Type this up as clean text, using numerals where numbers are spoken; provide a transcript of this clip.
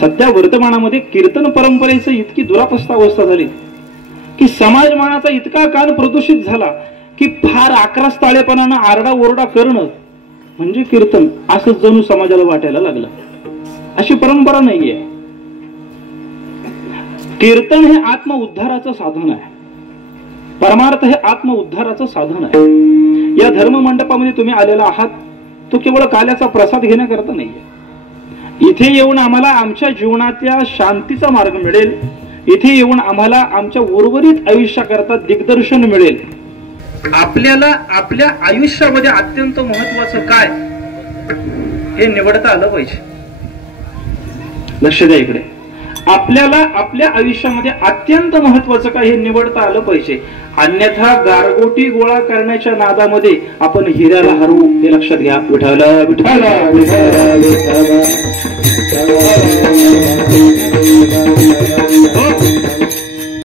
सध्या वर्तमानामध्ये कीर्तन परंपरेचं इतकी दुरावस्था अवस्था झाली की समाजमानाचा इतका कान प्रदूषित झाला की फार आक्रस्ताळेपणानं आरडा ओरडा करणं म्हणजे कीर्तन असं जणू समाजाला वाटायला लागलं. अशी परंपरा नाहीये. कीर्तन हे आत्म उद्धाराचं साधन आहे. परमार्थ हे आत्म उद्धाराचं साधन आहे. या धर्म मंडपामध्ये तुम्ही आलेला आहात तो केवळ काल्याचा प्रसाद घेण्याकरता नाहीये. इथे येऊन आम्हाला आमच्या जीवनातल्या शांतीचा मार्ग मिळेल. इथे येऊन आम्हाला आमच्या उर्वरित आयुष्याकरता दिग्दर्शन मिळेल. आपल्याला आपल्या आयुष्यामध्ये अत्यंत महत्वाचं काय हे निवडता आलं पाहिजे. लक्ष द्या इकडे. आपल्याला आपल्या आयुष्यामध्ये अत्यंत महत्वाचं काय हे निवडता आलं पाहिजे. अन्यथा गारगोटी गोळा करण्याच्या नादामध्ये आपण हिऱ्याला हरवू हे लक्षात घ्या. विठ्ठल विठ्ठल विठ्ठल विठ्ठल